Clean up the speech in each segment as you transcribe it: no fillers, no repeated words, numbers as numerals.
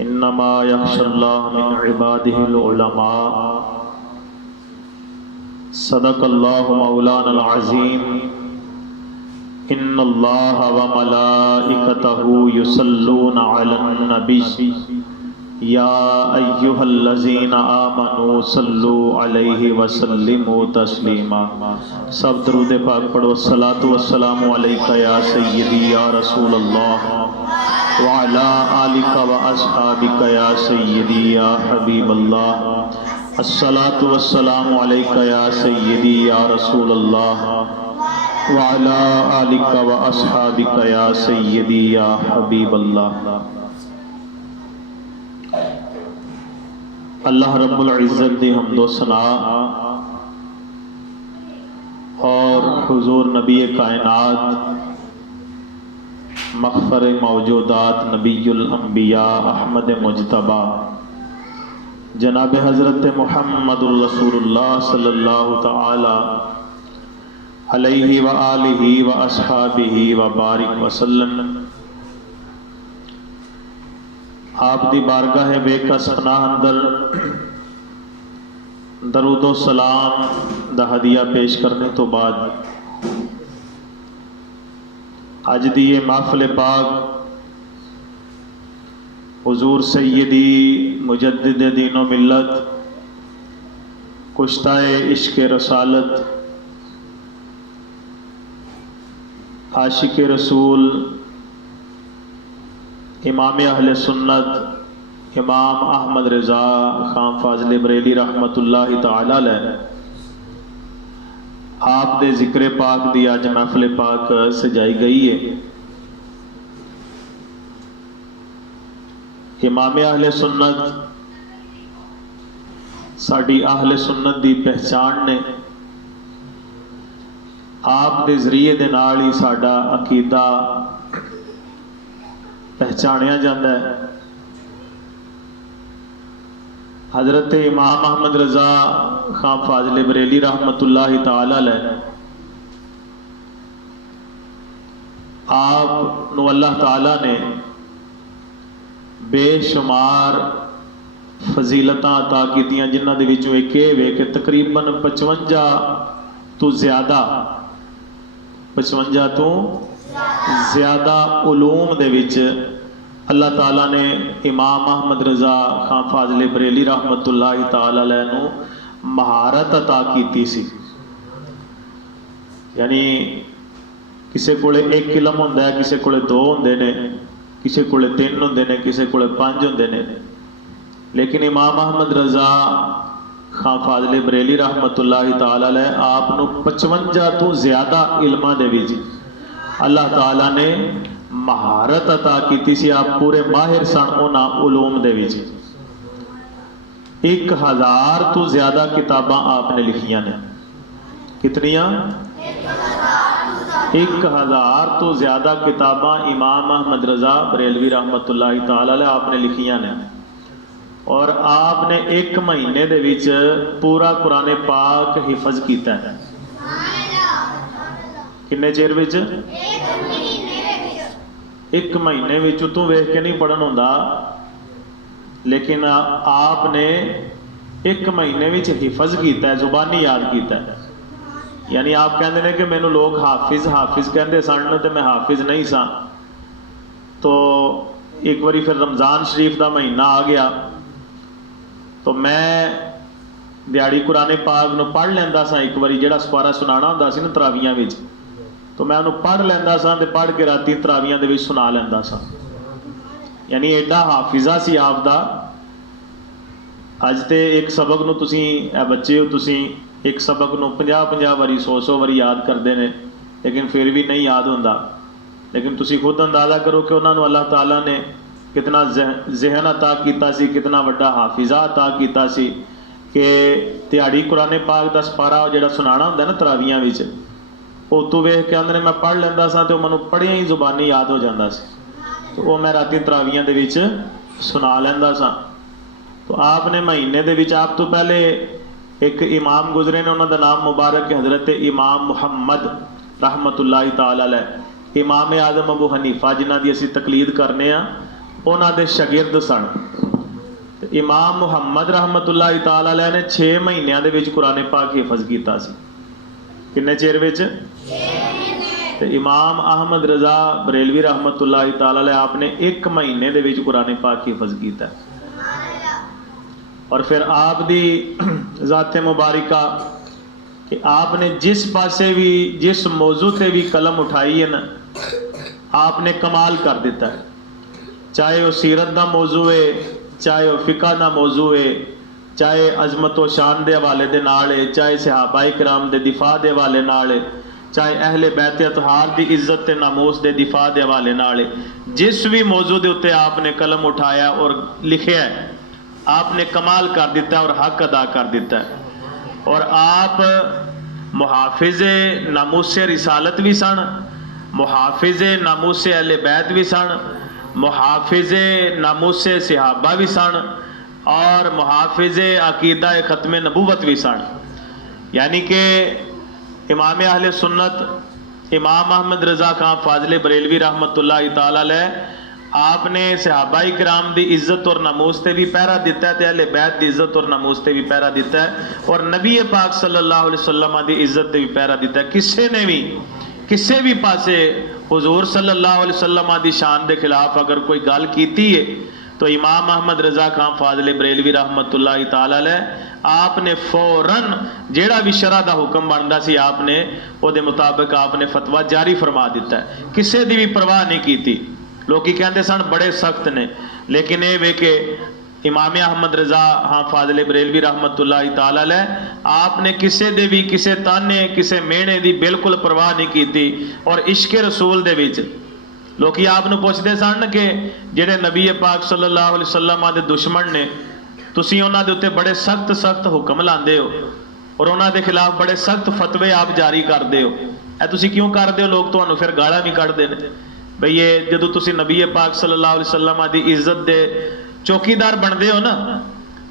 इन्नमा यख्शल्लाह मिन इबादिहिल उलमा। सदक़ल्लाहु मौलानल अज़ीम। इन्नल्लाह व मलाइकतहु युसल्लूना अलन नबी या अय्युहल्लज़ीना आमनू सल्लु अलैहि वसल्लिमू तस्लीमा। सब दरूद पाक पढ़ो। सलातु वस्सलामु अलैका या सय्यदी या रसूल अल्लाह व अला आलिका व अस्हाबिका या सय्यदी या हबीब अल्लाह। अस्सलातु वस्सलामु अलैका या सय्यदी या रसूल अल्लाह व अला आलिका व अस्हाबिका या सय्यदी या हबीब अल्लाह। अल्लाह रब्बुल इज़्ज़त दी हम्दो सना और हुजूर नबी कायनात मग़फ़र मौजूदात नबीयुल अंबिया अहमद मुज्तबा जनाब हज़रत मुहम्मदुर रसूलुल्लाह सल्लल्लाहु तआला अलैहि व आलिहि व अस्हाबिहि व बारिक वसल्लम आप दी बारगाह बेकस पनाह अंदर दरूदो सलाम दा हदिया पेश करने तो बाद अज दी ये महफ़िल पाक हुजूर सैयदी मुजद्दिद दीनो मिल्लत कुश्ताए इश्क़ रसालत आशिक़ रसूल इमाम अहले सुन्नत इमाम अहमद रज़ा खान फाज़िल बरेली रहमतुल्लाहि तआला अलैह आप दे ज़िक्र पाक दी अज महफ़िल पाक सजाई गई है। इमाम अहले सुन्नत साड़ी अहले सुन्नत दी पहचान ने आप दे ज़रिए दे नाल ही साडा अकीदा पहचानिया जाता है। हज़रत इमाम अहमद रज़ा खान फाज़िल बरेली रहमतुल्लाहि तआला अलैह आप नु अल्लाह ताला ने बेशुमार फजीलतां अता कीतियां जिन्हां दे विचों एक वे कि तकरीबन 55 तो ज़्यादा उलूम दे विच अल्लाह ताला ने इमाम अहमद रज़ा खान फाज़िल बरेली रहमतुल्लाहि तआला अलैह नू महारत अता कीती सी। यानी किसी कोले एक इलम हुंदा है, किसी कोले 2 हुंदे ने, किसी कोले 3 हुंदे ने, किसी कोले 5 हुंदे ने, लेकिन इमाम अहमद रज़ा खान फाज़िल बरेली रहमतुल्लाहि तआला अलैह आप नू 55 तो ज़्यादा इल्मां दे विच अल्लाह ताला ने महारत अता कीती सी। आप पूरे माहिर सन उन्हां उलूम दे विच। 1000 तो ज़्यादा किताबां आपने लिखियां ने। कितनियां? 1000 तो ज़्यादा किताबां इमाम अहमद रज़ा बरेलवी रहमतुल्लाहि तआला अलैह आपने लिखियां ने। और आपने 1 महीने दे विच पूरा कुरान पाक हिफज कीता है। किन्ने चेर विच? 1 महीने विच तू वेख के नहीं पढ़न होंदा, लेकिन आपने 1 महीने विच हिफज किया है, जुबानी याद किया है। यानी आप कहते हैं कि मैनू लोग हाफिज कहते सन तो मैं हाफिज नहीं सा। तो एक बारी फिर रमज़ान शरीफ का महीना आ गया तो मैं दिहाड़ी कुरान पाक नू पढ़ लैंदा सा। एक बारी जिहड़ा सपारा सुनाना हुंदा सी ना तरावियां विच, तो मैं उन्होंने पढ़ लैंदा सा ते पढ़ के राती तरावियां दे विच सुना लैंदा सा। यानी एडा हाफिजा सी आपदा। अज तो एक सबक नू तुसीं बच्चे हो, तुसीं एक सबक नू 50 वारी 100 वारी याद करते हैं, लेकिन फिर भी नहीं याद होंदा। लेकिन तुसीं खुद अंदाज़ा करो कि उन्होंने अल्लाह ताला ने कितना जहन अता कीता सी, कितना वड्डा हाफिजा अता कीता सी कि दिहाड़ी कुरान पाक का सपारा जिहड़ा सुनाना हुंदा ना तरावियां विच, उतों वेख के आंदे मैं पढ़ लैंदा सा तो मैनूं पढ़िया ही जुबानी याद हो जाता सी। तो वह मैं राती तरावियां दे विच सुना लैंदा सा। तो आपने महीने दे विच आप तो पहले एक इमाम गुजरे ने, उन्होंने नाम मुबारक हज़रत इमाम मुहम्मद रहमतुल्लाहि ताला अलैह, इमाम आज़म अबू हनीफा जिन्हां दी असीं तकलीद करने आ, उन्हां दे शागिर्द सन। ते इमाम मुहम्मद रहमतुल्लाह ताला अलैह ने 6 महीनों के कुरान पाक हिफज किया सी। किन्ने चिर विच? ते इमाम अहमद रज़ा बरेलवी रहमतुल्लाह ताला अलैह आपने 1 महीने के कुरान पाक हिफज किया। और फिर आप दी ज़ाते मुबारिका कि आपने जिस पासे भी जिस मौजू ते भी कलम उठाई है ना, आपने कमाल कर दिता है। चाहे वह सीरत का मौजू है, चाहे वह फ़िक़ह का मौजू है, चाहे अजमत व शान के हवाले दे नाल है, चाहे सहाबाए किराम के दिफा के हवाले नाल है, चाहे अहले बैत अतहार की इज्जत ते नामूस के दिफा के हवाले नाल है। जिस भी मौजू के उत्ते आपने कलम उठाया और लिखिया है, आपने कमाल कर दिता और हक अदा कर दिता है। और आप मुहाफिज़े नामूस रिसालत भी सन, मुहाफिज़े नामूस अहले बैत भी सन, मुहाफिज़े नामूस सहाबा भी सन, और मुहाफिज़े अकीदा ख़त्म नबूवत भी सन। यानी कि इमाम अहले सुन्नत इमाम अहमद रज़ा खां फाज़िल बरेलवी रहमतुल्लाह ताला अलैह आपने सहाबाई किराम की इज्जत और नमूस से भी पहरा दिता है, अहले बैत की इज्जत और नमूस से भी पहरा दिता है, और नबी पाक सल्लल्लाहु अलैहि वसल्लम की इज्जत से भी पहरा दिता है। किसी ने भी किसी भी पासे हुजूर सल्लल्लाहु अलैहि वसल्लम की शान के खिलाफ अगर कोई गल की है तो इमाम अहमद रज़ा खां फाज़िल बरेलवी रहमतुल्लाह ताला अलैह आपने फौरन जेड़ा भी शरअ दा हुक्म बनता सी आपने उहदे मुताबिक आपने फतवा जारी फरमा दिता है। किसी की भी परवाह नहीं की। लोग कहते सन बड़े सख्त ने, लेकिन ये वे के इमाम अहमद रज़ा हाँ फाज़िल बरेलवी रहमतुल्लाह ताला अलैह आपने किसी दे भी किसी ताने किसी मेहने की बिल्कुल परवाह नहीं की। और इश्क रसूल दे विच लोग आपने पूछते सन कि जेडे नबी पाक सल्लल्लाहु अलैहि वसल्लम के दुश्मन ने, तुसीं उन्हां दे उत्ते बड़े सख्त सख्त हुक्म लाते हो और उन्हां दे खिलाफ बड़े सख्त फतवे आप जारी करते हो, ऐ तुसीं क्यों करते हो? लोग तुहानूं फिर गालां भी कढ़दे ने बई ये जदों तुसीं नबी पाक सल्लल्लाहु अलैहि वसल्लम की इज्जत दे चौकीदार बनते हो ना,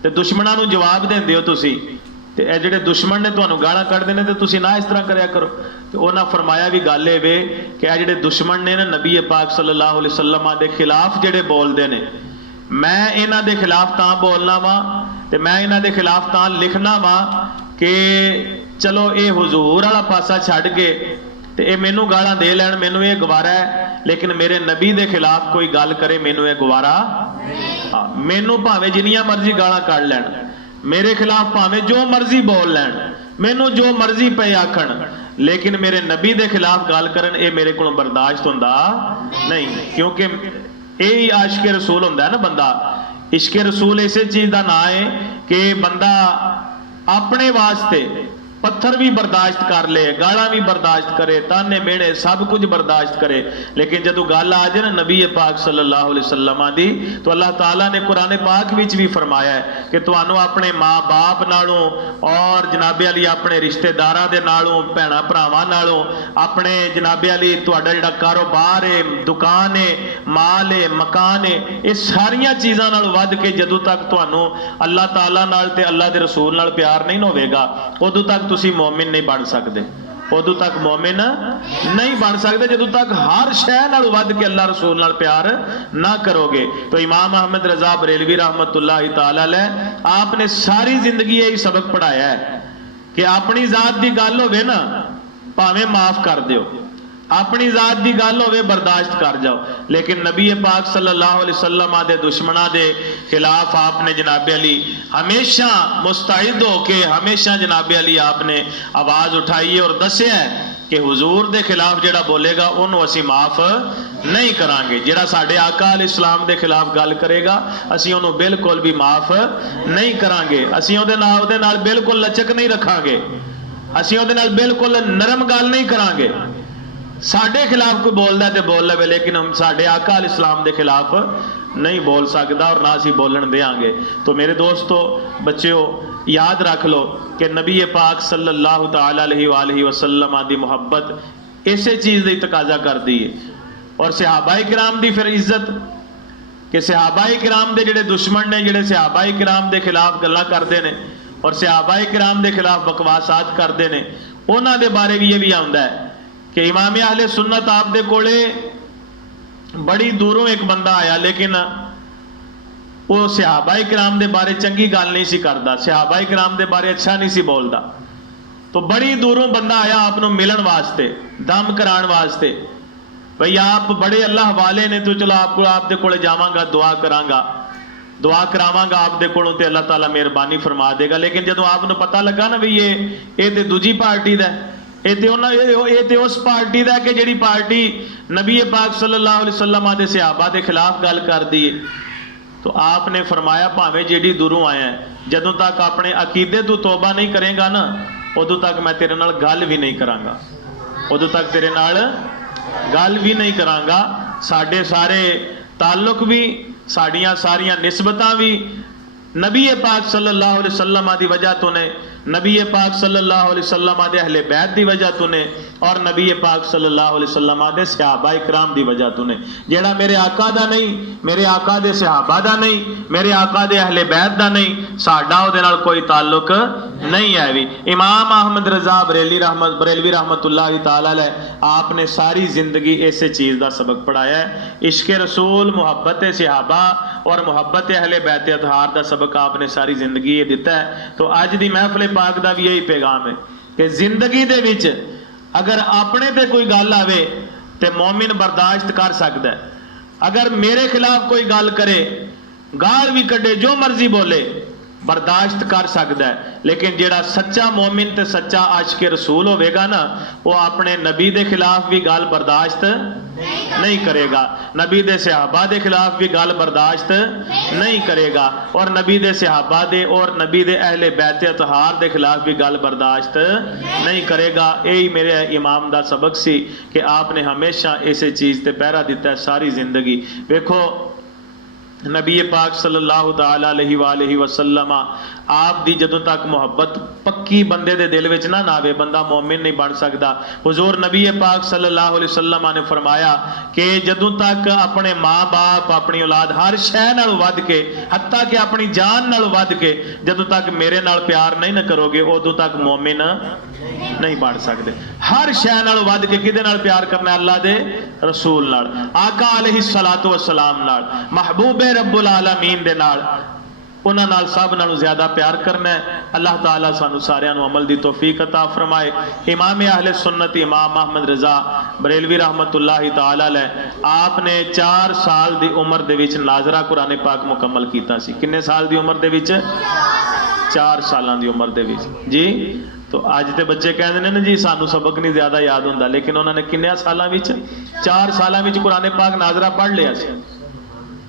तो दुश्मनों को जवाब देंदे हो तुसीं, ते ए जिहड़े दुश्मन ने तुहानूं गालां कढ़दे ने, ते तुसीं ना इस तरह करया करो। तो उन्हां फरमाया भी गल ये वे कि ए जिहड़े दुश्मन ने ना नबी पाक सल्लल्लाहु अलैहि वसल्लम के खिलाफ जिहड़े बोलदे ने, मैं इन्हां दे खिलाफ तां बोलना वा ते मैं इन्हां दे खिलाफ तां लिखना वा कि चलो ये हुजूर वाला पासा छड्ड के ते ये मैनू गालां दे लैण, मैनू ये गवारा है, लेकिन मेरे नबी दे खिलाफ कोई गल करे मैनू ये गवारा। हाँ, मैनू भावें जिन्नियां मर्जी गालां कढ़ लैण, मेरे खिलाफ भावें जो मर्जी बोल लैण, मैनू जो मर्जी पे आखण, लेकिन मेरे नबी दे खिलाफ गल करन ये मेरे को बर्दाश्त हुंदा नहीं। क्योंकि यही आशिक रसूल हुंदा है ना बंदा। इश्क रसूल इस चीज़ का नाम है कि बंदा अपने वास्ते पत्थर भी बर्दाश्त कर ले, गालां भी बर्दाश्त करे, ताने मेड़े सब कुछ बर्दाश्त करे, लेकिन जदों गल आ जाए ना नबी पाक सल्लल्लाहु अलैहि वसल्लम दी, तो अल्लाह ताला ने कुरान पाक विच भी फरमाया है कि तुहानूं अपने माँ बाप नालों और जनाबे अली अपने रिश्तेदारां दे नालों, भैणां भरावां नालों, अपने जनाबे अली तुहाडा जिहड़ा कारोबार है, दुकान है, माल है, मकान है, ये सारियां चीज़ां नाल वध के जदों तक तुहानूं अल्लाह ताला नाल ते अल्लाह दे रसूल नाल प्यार नहीं होवेगा, उदों तक तुसी मोमिन नहीं बन सकते। उदों तक मोमिन नहीं बन सकते जदों तक हर शय नाल वध के अल्लाह रसूल नाल प्यार ना करोगे। तो इमाम अहमद रज़ा बरेलवी रहमतुल्लाह ताला अलैह आपने सारी जिंदगी यही सबक पढ़ाया है कि अपनी जात की गल होवे ना भावें माफ कर दियो, अपनी जात की गल होवे बर्दाश्त कर जाओ, लेकिन नबी पाक सल्लल्लाहु अलैहि वसल्लम दे दुश्मनां दे खिलाफ आपने जनाबे अली हमेशा मुस्तैद हो के हमेशा जनाबे अली आपने आवाज़ उठाई है और दसिया है कि हुजूर दे खिलाफ जिहड़ा बोलेगा उन्होंने असीं माफ नहीं करांगे, जिहड़ा साडे आका अल इस्लाम दे खिलाफ गल करेगा असीं उन्होंने बिल्कुल भी माफ नहीं करांगे, असीं उहदे नाल बिल्कुल लचक नहीं रखांगे, असीं उहदे नाल बिल्कुल नरम गल नहीं करांगे। साडे खिलाफ कोई बोलदा ते बोल लवे, लेकिन हम साडे आका अल इस्लाम दे खिलाफ नहीं बोल सकता और ना असीं बोलन देंगे। तो मेरे दोस्तों बच्चों याद रख लो कि नबी पाक सल्लल्लाहु तआला अलैहि वसल्लम दी मुहब्बत इसे चीज़ दी तकाजा करदी है। और सहाबाए किराम दी फिर इज्जत कि सहाबाए किराम दे जिहड़े दुश्मन ने, जिहड़े सहाबाए किराम दे खिलाफ गल्लां करदे ने और सहाबाए किराम दे खिलाफ बकवासात करदे ने, उन्हां दे बारे भी ये भी आउंदा है कि इमाम अहले सुन्नत आप दे कोले बड़ी दूरों एक बंदा आया, लेकिन वो सहाबाए किराम दे बारे चंगी गल नहीं सी करदा, सहाबाए किराम दे बारे अच्छा नहीं सी बोलदा। तो बड़ी दूरों बंदा आया आपनों मिलन वास्ते, दम कराण वास्ते, भाई आप बड़े अल्लाह वाले ने, तो चलो आपके कोले जावांगा, दुआ करांगा, दुआ करावांगा आपके कोलों, ते अल्लाह ताला मेहरबानी फरमा देगा। लेकिन जदों आपनों पता लगा ना भी ये ते दूजी पार्टी दा, ये ते उस पार्टी दा कि जिहड़ी पार्टी नबी पाक सल्लल्लाहु अलैहि वसल्लम दे सहाबा के खिलाफ गल करदी है, तो आपने फरमाया भावें जेडी दूरों आया है, जदों तक अपने अकीदे तो तौबा नहीं करेगा ना, उदों तक मैं तेरे नाल गल भी नहीं करांगा, उदों तक तेरे नाल गल भी नहीं करांगा। साडे सारे ताल्लुक भी, साड़ियाँ सारियां निस्बतां भी नबी पाक सल्लल्लाहु अलैहि वसल्लम दी वजह तो ने, नबी पाक सल्लल्लाहु अलैहि वसल्लम दे अहले बैत दी वजह तो ने, और नबी पाक सल्लल्लाहु अलैहि वसल्लम दे सहाबाए किराम दी वजह तो ने। जेड़ा मेरे आका दा नहीं, मेरे आका दे सहाबा दा नहीं, मेरे आका दे अहले बैत दा नहीं, साडा उहदे नाल कोई ताल्लुक नहीं है भी। इमाम अहमद रजा बरेलवी रहमतुल्लाह तआला अलैह, आपने सारी जिंदगी इस चीज़ का सबक पढ़ाया है। इश्क रसूल, मुहब्बत सहाबा और मुहब्बत अहले बैत अतहार का सबक आपने सारी जिंदगी दिता है। तो अज की महफिल पाक का भी यही पैगाम है कि जिंदगी दे विच अगर अपने ते कोई गल आवे तो मोमिन बर्दाश्त कर सकता है, अगर मेरे खिलाफ कोई गल करे, गाल भी कढ़े, जो मर्जी बोले, बर्दाश्त कर सकता है। लेकिन जेड़ा सच्चा मोमिन ते सच्चा आशिक रसूल होवेगा ना, वो अपने नबी दे खिलाफ भी गल बर्दाश्त नहीं करेगा, नबी दे सहाबा दे खिलाफ भी गल बर्दाश्त नहीं करेगा, और नबी दे सहाबा दे और नबी दे अहले बैत अतहार दे खिलाफ भी गल बर्दाश्त नहीं करेगा। यही मेरे इमाम दा सबक सी कि आपने हमेशा इस चीज़ ते पहरा दिता है सारी जिंदगी। वेखो नबी पाक सल्लल्लाहु ताला अलैहि वसल्लम आप दी जदों तक मुहब्बत पक्की बंदे दे दिल विच ना आवे, बंदा मोमिन नहीं बन सकदा। हुजूर नबी पाक सल्लल्लाहु अलैहि वसल्लम ने फरमाया कि जदों तक अपने माँ बाप, अपनी औलाद, हर शै नाल वध के, हत्ता कि अपनी जान नाल वध के, जदों तक मेरे नाल प्यार नहीं न करोगे, उदों तक मोमिन नहीं बन सकते। हर शै नाल वध के किहदे नाल प्यार करना? अल्लाह दे रसूल नाल, आका अलैहि सलातो वसलाम नाल, महबूबे रब्बुल आलमीन दे नाल, उन्हां नाल सब नालों ज्यादा प्यार करना है। अल्लाह ताला सानू सारियां नू अमल दी तौफीक अता फरमाए। इमाम अहले सुन्नत इमाम अहमद रजा बरेलवी रहमतुल्लाह ताला अलैह, आपने 4 साल दी उम्र दे विच नाजरा कुरान पाक मुकम्मल कीता सी। किन्ने साल दी उम्र दे विच? 4 सालां दी उम्र दे विच जी। तो अज तो बच्चे कहते हैं ना जी सानू सबक नहीं ज्यादा याद होंदा, लेकिन उन्होंने किन्ने सालां विच? 4 सालां विच कुरान पाक नाजरा पढ़ लिया सी।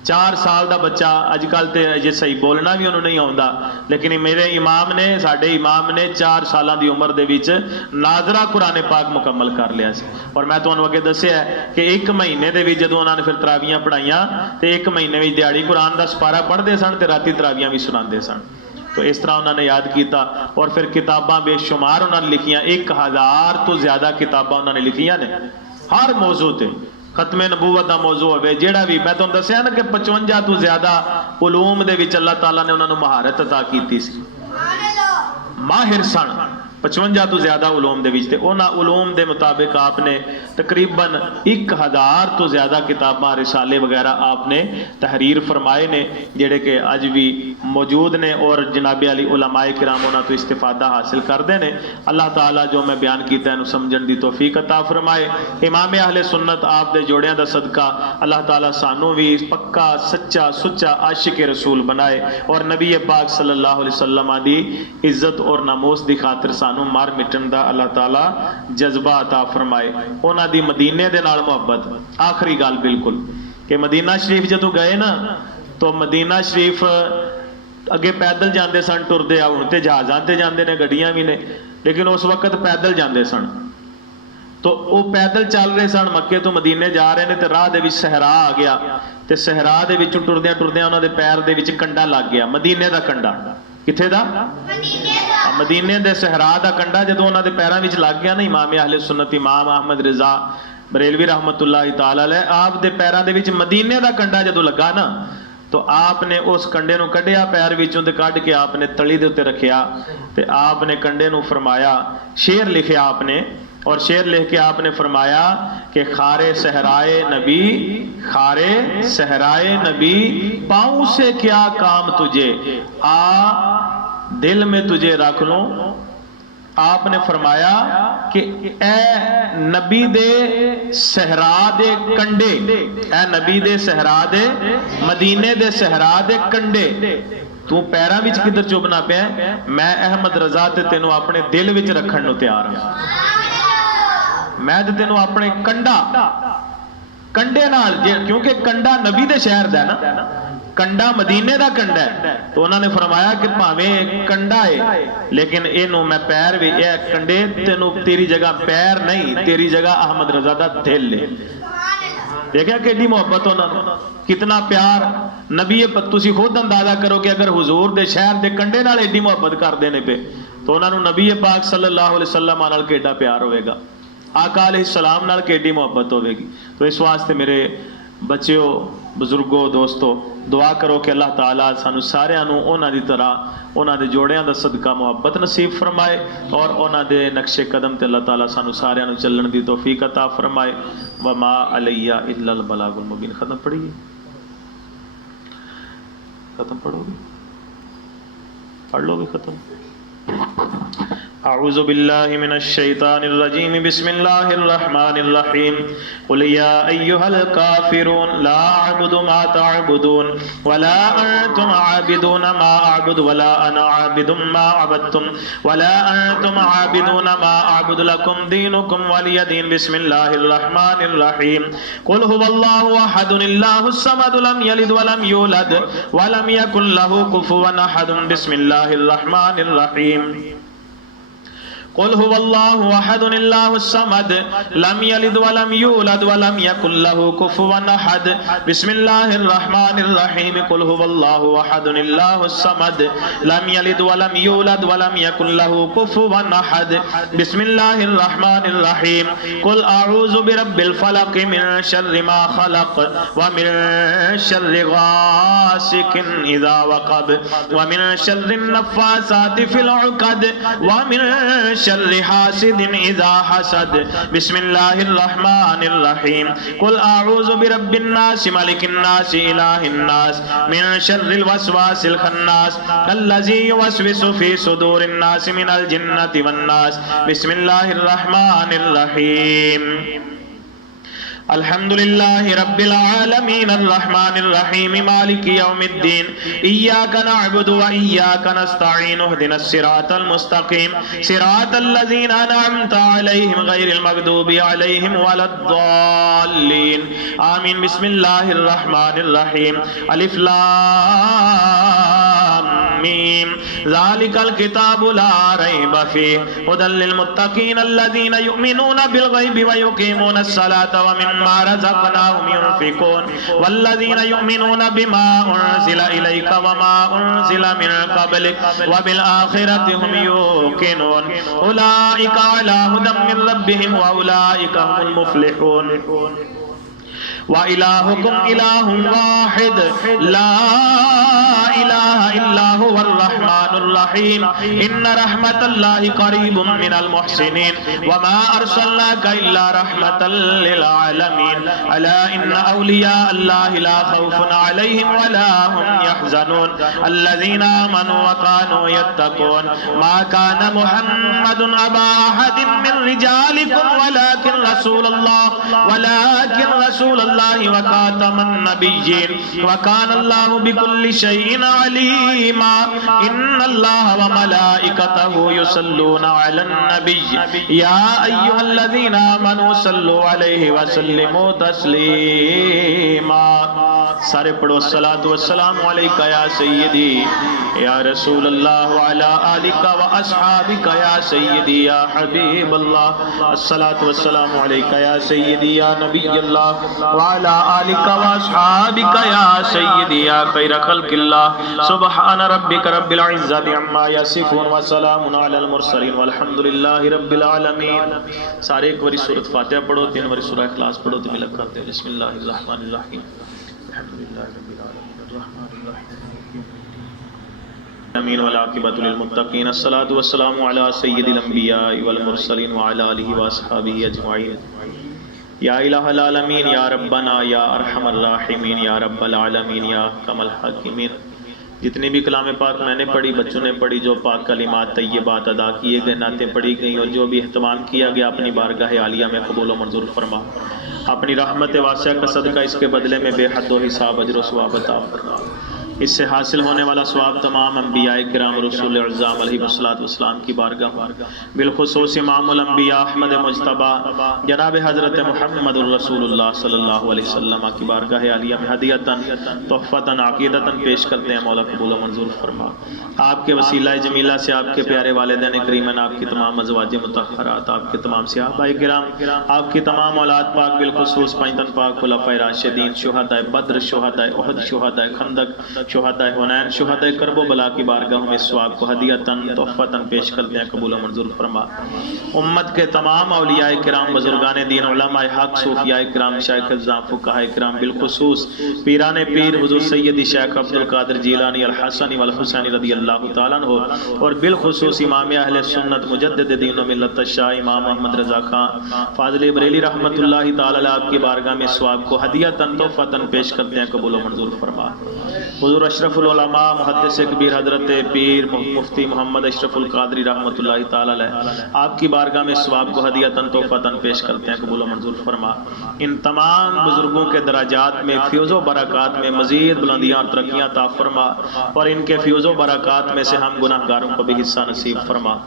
4 साल का बच्चा अजकल तो जे सही बोलना भी उन्होंने नहीं आता, लेकिन मेरे इमाम ने, साडे इमाम ने 4 साल की उम्र दे विच नाजरा कुरान पाक मुकम्मल कर लिया सी। और मैं तुहानू अगे दस्सिया कि 1 महीने दे विच जदों उन्होंने फिर तरावियां पढ़ाइयां तो 1 महीने में दिहाड़ी कुरान का सपारा पढ़ते सन तो राती तरावियां भी सुनाते सन। तो इस तरह उन्होंने याद किया और फिर किताबां बेशुमार उन्होंने लिखियां। 1000 तो ज्यादा किताबां उन्होंने लिखियां ने, हर मौजू ते खत्मे नबूवत का मौजू होवे जेड़ा भी। मैं तुहानू दस्सिया ना कि 55 तो ज्यादा उलूम दे विच अल्लाह ताला ने उन्होंने महारत अता की सी, माहिर सन 55 तो ज्यादा उलूम दे विच। ते उन्हां उलूम दे मुताबिक आपने तकरीबन 1000 तो ज्यादा किताबां, रिसाले वगैरह आपने तहरीर फरमाए ने, जेड़े कि अज भी मौजूद ने और जनाबे अली उलमाए किराम उन्हां तो इस्तिफादा हासिल करते हैं। अल्लाह ताला जो मैं बयान किया इहनूं समझण दी तौफीक अता फरमाए। इमाम अहले सुन्नत आप दे जोड़ियां दा सदका अल्लाह ताला सानू भी पक्का सच्चा सुच्चा आशिक रसूल बनाए और नबी पाक सल्लल्लाहु अलैहि वसल्लम दी इज्जत और नामूस दी खातिर सानू मार मिटन दा अल्लाह ताला जज्बा अता फरमाए। उन्हां दी मदीने दे नाल मुहब्बत। आखिरी गल बिल्कुल कि मदीना शरीफ जदों गए ना, तो मदीना शरीफ अगे पैदल जाते सन, टुरदे, हुण ते जहाज़ां ते जाते ने, गड्डियां भी ने, लेकिन उस वक्त पैदल जाते सन। तो वो पैदल चल रहे सन, मक्के तो मदीने जा रहे हैं, तो राह दे विच सहरा आ गया, तो सहरा दे विचों टुरदियां टुरदियां उन्हां दे पैर दे विच कंडा लग गया, मदीने दा कंडा। किथे दा? मदीने दे सहरा दा कंडा जदों उन्हां दे पैरां विच लग गया ना, इमाम अहले सुन्नत इमाम अहमद रजा बरेलवी रहमतुल्लाह ताला अलैह, आप दे पैरां दे विच मदीने दा कंडा जदों लगा ना, तो आपने उस कंडे नूं कढ़िया पैर विचों ते कढ़ के आपने तली दे उत्ते रखिया, ते आपने कंडे नूं फरमाया, शेर लिखिया आपने और शेर लिख के आपने फरमाया कि खारे सहराए नबी पाँव से क्या काम तुझे, आ दिल में तुझे रख लूं। आपने फरमाया कि ए नबी दे सहरा दे कंडे, ए नबी दे सहरा दे मदीने दे सहरा दे कंडे, तू पैरां विच किधर चुभना पिया, मैं अहमद रजा ते तेनों अपने दिल विच रखण नूं तैयार हां। मैं ते तेनों अपने कंडे नाल, क्योंकि कंडा नबी दे शहर दा ना, कंडा मदीने दा कंडा है, तो उन्होंने फरमाया कि भावें कंडा है लेकिन इनू मैं पैर भी, ए कंडे तेनू तेरी जगह पैर नहीं, तेरी जगह अहमद रजा दा दिल है। देखा कितनी मोहब्बत उन्होंने, कितना प्यार नबी, तुसी खुद अंदाजा करो कि अगर हुजूर दे शहर दे कंडे नाल एडी मोहब्बत करदे ने पे, तो उन्होंने नबी पाक सल्लल्लाहु अलैहि वसल्लम नाल केड़ा प्यार होवेगा, आका अलैहिस्सलाम नाल केडी मोहब्बत होवेगी। तो इस वास्ते मेरे बच्चों, बुजुर्गों, दोस्तों, दुआ करो कि अल्लाह ताला सानू सारियां नू उन्हां दी तरह उन्हां दे जोड़ियां दा सदका मुहब्बत नसीब फरमाए और उन्हां दे नक्शे कदम ते अल्लाह ताला सानू सारियां नू चलण दी तौफीक अता फरमाए। वमा अलैया इल्लल बलागुल मुबीन। खत्म पढ़िए, खत्म पढ़ोगे, पढ़ लोगे खत्म। अऊज़ु बिल्लाहि मिनश शैतानिर रजीम, बिस्मिल्लाहिर रहमानिर रहीम। कुल या अय्युहल काफिरून ला अअबुदु मा तअबुदून वला अंतुम आबिदून मा अअबुदु वला अना आबिदुम मा अबदतुम वला अंतुम आबिदून मा अअबुदु लकुम दीनुकुम वलिय दीन। बिस्मिल्लाहिर रहमानिर रहीम। कुल हुवल्लाहु अहदुन अल्लाहुस समद लम यलिद वलम यूलद वलम यकुल लहु कुफुवन अहद। बिस्मिल्लाहिर रहमानिर रहीम। कुल हुवल्लाहु अहदुन अल्लाहुस समद लम यलिद वलम यूलद वलम यकुल लहु कुफुवन अहद। बिस्मिल्लाहिर रहमानिर रहीम। कुल हुवल्लाहु अहदुन अल्लाहुस समद लम यलिद वलम यूलद वलम यकुल लहु कुफुवन अहद। बिस्मिल्लाहिर रहमानिर रहीम। कुल अऊज़ु बिरब्बिल फलक मिन शर्रि मा खलक व मिन शर्रि गासिकिन इज़ा वक़ब व मिन शर्रिन नफ़्फ़ासाति फिल उक़द व मिन शर्रि हासिदिन इज़ा हसद। बिस्मिल्लाहिर रहमानिर रहीम। कुल अऊज़ु बिरब्बिन नास मलिकिन नास इलाहिन नास मिन शर्रिल वसवासिल खन्नास अल्लज़ी युवस्विसु फी सुदूरिन नास मिनल जिन्नति वन नास। बिस्मिल्लाहिर रहमानिर रहीम। अल्हम्दुलिल्लाहि रब्बिल आलमीन अर्रहमानिर रहीम मालिकि यौमिद्दीन इय्याका नअबुदु व इय्याका नस्तईन इहदिनस सिरातल मुस्तकीम सिरातल लज़ीना अनअमता अलैहिम गैरिल मग़दूबि अलैहिम वलद्दाल्लीन आमीन। बिस्मिल्लाहिर रहमानिर रहीम। अलिफ लाम मीम ज़ालिकल किताबु ला रैब फ़ीहि हुदल लिल मुत्तक़ीन अल्लज़ीना युमिनूना बिल गैबि व युक़ीमूनस सलाता व मिम्मा रज़क़नाहुम युनफ़िक़ून वल्लज़ीना युमिनूना बिमा उन्ज़िला इलैका व मा उन्ज़िला मिन क़ब्लिक व बिल आख़िरति हुम युक़िनून उलाइका अला हुदम मिन रब्बिहिम व उलाइका हुमुल मुफ़्लिहून। व इलाहुकुम इलाहुन वाहिद ला इलाहा इल्ला हुवर रहमानुर रहीम। इन्ना रहमतल्लाहि करीबुम मिनल मुहसिनीन व मा अरसलनाका इल्ला रहमतल लिल आलमीन। अला इन्ना औलिया अल्लाहि ला खौफुन अलैहिम व ला हुम यहज़नून अल्लज़ीना आमनू व कानू यत्तक़ून। मा काना मुहम्मदुन अबा अहदिन मिन रिजालिकुम वलाकिन रसूलल्लाह व खातमन नबिय्यीन व काना अल्लाहु बिकुल्लि शैइन अलीमा। इन्नल्लाह व मलाइकतहु युसल्लूना अलन नबिय्य या अय्युहल्लज़ीना आमनू सल्लु अलैहि व सल्लिमू तस्लीमा। सारे पढ़ो अस्सलातु वस्सलामु अलैका या सय्यदी या रसूल अल्लाह व अला आलिका व अस्हाबिका या सय्यदी या हबीब अल्लाह। अस्सलातु वस्सलामु अलैका या सय्यदी या नबी अल्लाह व अला आलिका व अस्हाबिका या सय्यदी या खैर खल्किल्लाह। सुब्हान रब्बिका रब्बिल इज्जति अम्मा यसिफून व सलामुन अलल मुरसलीन वल्हम्दुलिल्लाहि रब्बिल आलमीन। सारे एक बारी सूरत फातिहा पढ़ो, 3 बारी सूरह इखलास पढ़ो तो मिलक करते हैं। बिस्मिल्लाहिर रहमानिर रहीम। अल्हम्दुलिल्लाहि रब्बिल आलमीन अर्रहमानिर रहीम आलमीन वल आक़िबतु लिल मुत्तक़ीन। अस्सलातु वस्सलामु अला सय्यिदिल अंबिया वल मुरसलीन व अला आलिहि व अस्हाबिहि अजमाइन। या इलाहल आलमीन या रब्बना या अरहमर राहिमीन या रब्बल आलमीन या अहकमल हाकिमीन। जितनी भी कलाम पाक मैंने पढ़ी, बच्चों ने पढ़ी, जो पाक कलिमात तय्यबात अदा किए गए, नातें पढ़ी गई और जो भी एहतमाम किया गया अपनी बारगाह आलिया में कबूल व मंजूर फरमा। अपनी रहमत वासिया का सदका इसके बदले में बेहद हिसाब अजर सवाब अता फरमा। इससे हासिल होने वाला स्वाब तमाम अंबियाए किराम रसूल अज़्ज़ाम अलैहिस्सलातु वस्सलाम की बारगाह, बिलखुसूस इमामुल अंबिया अहमद मुज्तबा जनाब हज़रत मुहम्मदुर रसूलुल्लाह सल्लल्लाहु अलैहि वसल्लम की बारगाह आलिया में हदियतन तोहफ़तन अक़ीदतन पेश करते हैं। मौला कबूल मंजूर फरमा। आपके वसीला जमीला से आपके प्यारे वालिदैन करीमन, आपकी तमाम अज़वाज मुतहहरात, आपके तमाम सहाबाए किराम, आपकी तमाम औलाद पाक, बिलखुसूस पंजतन पाक खुलफ़ाए राशिदीन, शुहदाए बद्र, शुहदाए उहद, शुहदाए खंदक, शुहदाए हुनैन, शुहदाए करबो बला की बारगाह में स्वाब को हदियतन तोहफ़तन पेश करते हैं। कबूल मंजूर फरमा। उम्मत के तमाम औलियाए किराम, बुजुर्गान दीन, उलमाए हक, सूफियाए किराम, शाइख अज़्ज़ाम, फुक़हाए किराम, बिलखुसूस पीराने पीर हुज़ूर सैयदी शेख अब्दुल कादिर जीलानी अल हसनी वल हुसैनी रज़ियल्लाहु तआला अन्हु और बिलखुसूस इमाम अहले सुन्नत मुजद्दिद दीन व मिल्लत शाह इमाम अहमद रज़ा खां फाज़िल बरेली रहमतुल्लाहि तआला अलैह आपकी बारगाह में स्वाब को हदियतन तोहफ़तन पेश करते हैं। कबूल मंजूर फरमा। हुज़ूर अशरफुल उलमा मुहद्दिस कबीर हज़रत पीर मुफ्ती मोहम्मद अशरफुल कादरी रहमतुल्लाहि तआला अलैह आपकी बारगाह में स्वाब को हदियतन तोहफ़तन पेश करते हैं। कबूल मंजूर फरमा। इन तमाम बुजुर्गों के दराजात में, फ़ियोज़ो बरक़ात में मज़ीद बुलंदियाँ और तरक्कियाँ अता फरमा और इनके फ़ियोज़ो बरक़ात में से हम गुनाहगारों को भी हिस्सा नसीब फरमा।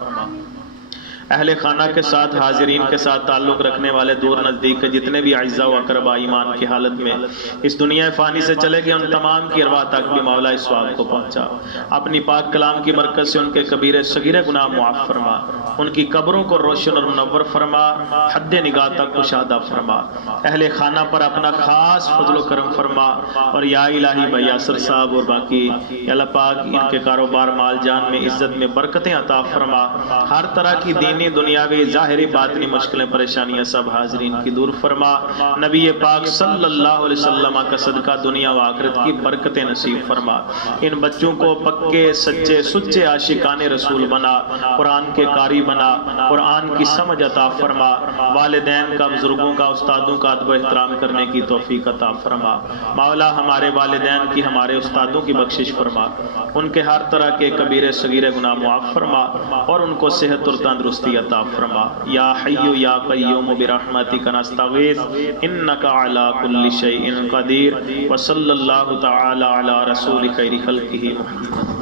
अहले खाना के साथ, हाजिरीन के साथ ताल्लुक़ रखने वाले दूर नज़दीक के जितने भी अज़्ज़ा व अक़रबा ईमान की हालत में इस दुनिया फ़ानी से चले गए, उन तमाम की अरवाह तक भी मौला इस स्वाब को पहुँचा। अपनी पाक कलाम की बरकत से उनके कबीरे सगीरे गुनाह मुआफ़ फरमा, उनकी कब्रों को रोशन और मुनव्वर फरमा, हद निगाह तक कुशादा फरमा। अहले खाना पर अपना ख़ास फज़्ल करम फरमा और या इलाही भाई यासर साहब और बाकी अल्लाह पाक इनके कारोबार माल जान में इज़्ज़त में बरकतें अता फरमा। हर तरह की दीनी दुनियावी ज़ाहिरी बातनी मुश्किलें परेशानियां सब हाज़रीन की दूर फरमा। नबी पाक सल्लल्लाहु अलैहि वसल्लम का सदका दुनिया व आखिरत की बरकतें नसीब फरमा। इन बच्चों को पक्के सच्चे सुच्चे आशिकाने रसूल बना, कुरान के कारी बना, कुरान की समझ अता फरमा। वालिदैन का, बुजुर्गों का, उस्तादों का अदब एहतराम करने की तौफीक अता फरमा। मौला हमारे वालिदैन की, हमारे उस्तादों की बख्शिश फरमा, उनके हर तरह के कबीरे सगीरे गुनाह मुआफ़ फरमा और उनको सेहत और तंदुरुस्ती अता फरमा। या हय्यु या क़य्यूम बिरहमतिका नस्तगीस इन्नका अला कुल्लि शैइन क़दीर व सल्लल्लाहु तआला अला रसूलि खैरि खल्क़िहि मुहम्मद।